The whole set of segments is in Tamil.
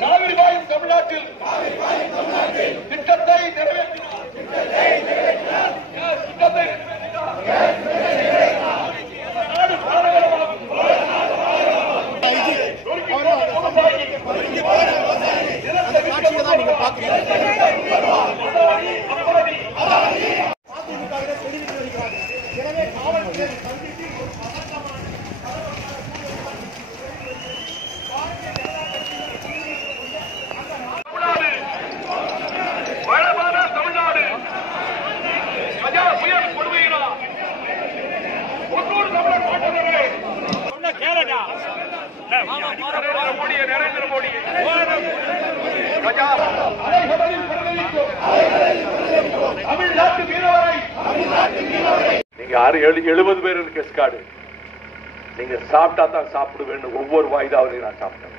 காவிரி பாயும் தமிழ்நாட்டில் நீங்க ஆறு எழு- எழுபது பேர் இருக்கு ஸ்காடு நீங்க சாப்பிட்டா தான் சாப்பிடுவேன்னு ஒவ்வொரு வாய்தாவிலையும் நான் சாப்பிட்டேன்.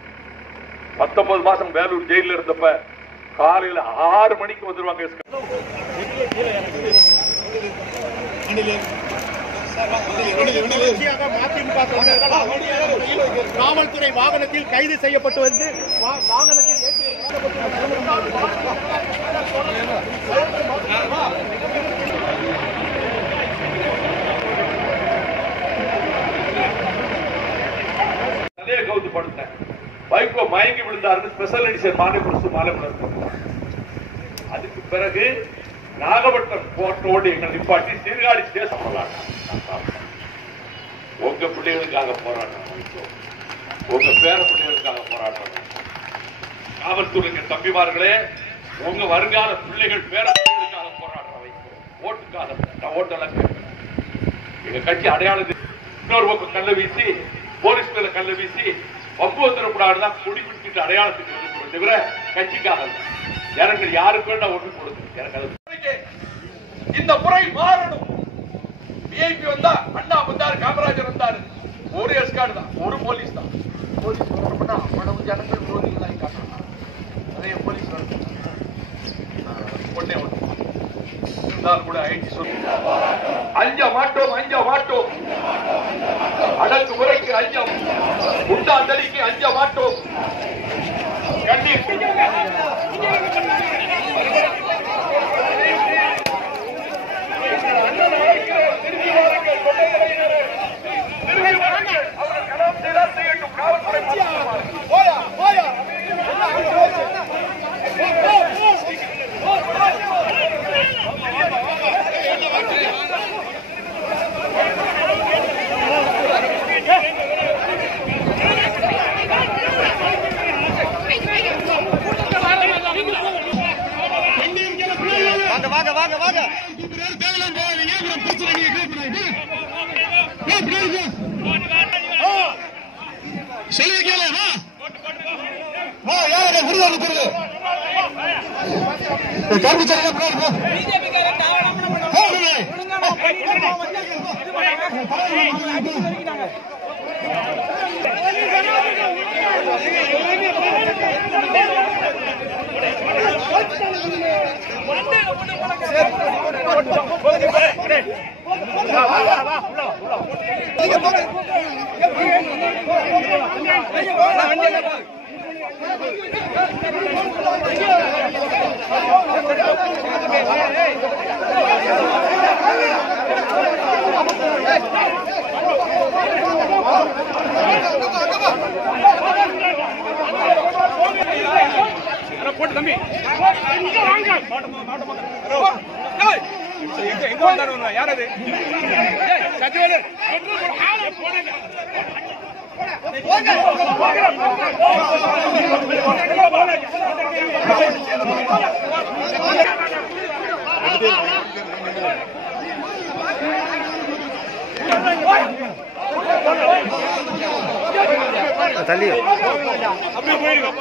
பத்தொன்பது மாசம் வேலூர் ஜெயில இருந்தப்ப காலையில ஆறு மணிக்கு வந்துருவாங்க காவல்துறை வாகனத்தில் கைது செய்யப்பட்டு வந்து வா- வாகனத்தில் ஏற்றி தலையை கவுத்து படுத்தேன் வைகோ மயங்கி விழுந்தாருன்னு ஸ்பெஷல் எடிஷன் மாலை முரசு மாலை முரசு அதுக்கு பிறகு நாகப்பட்டினம் கோட்டோடு எங்களை நிப்பாட்டி சீர்காழி ஸ்டேஷன் போராட்டம் உங்க பிள்ளைகளுக்காக போராட்டம் வைகோ. உங்க பேர பிள்ளைகளுக்காக போராட்டம் காவல்துறை தம்பிமார்களே உங்க வருங்கால பிள்ளைகள் பேர பிள்ளைகளுக்காக போராட்டம் வைக்கோ ஓட்டுக்காக நான் ஓட்டெல்லாம் கேட்கிறேன் எங்க கட்சி அடையாளம் இன்னொரு பக்கம் கல்ல வீசி போலீஸ் மேல கல்ல வீசி வம்பு தான் குடி பிடிச்சிட்டு அடையாளத்துக்கு இருக்கிறோம் தவிர கட்சிக்காக எனக்கு யாருக்கு வேண்டாம் ஒன்று கொடுத்து எனக்கு இந்த முறை மாறணும். விஐபி வந்தா அண்ணா வந்தாரு காமராஜர் வந்தாரு. ஒரு எஸ்கார்டு தான் ஒரு போலீஸ் தான். போலீஸ் வரணும்னா அவ்வளவு ஜனங்கள் விரோதிகளாகி காட்டுறாங்க நிறைய போலீஸ் வரணும் ஒன்னே ஒன்று இருந்தால் கூட ஐடி சொல்லி அஞ்ச மாட்டோம் அஞ்ச மாட்டோம். அடக்கு முறைக்கு அஞ்ச குண்டாந்தலிக்கு அஞ்ச மாட்டோம் கண்ணீர் சொல்லி கேளு வா. யாரு? விருது அனுப்புறது கரும்பு சரி பின்னாடி போ. போட்டு தம்பி. எங்க வந்தாரு யார் தள்ளி அப்படியே போயிருக்கோம்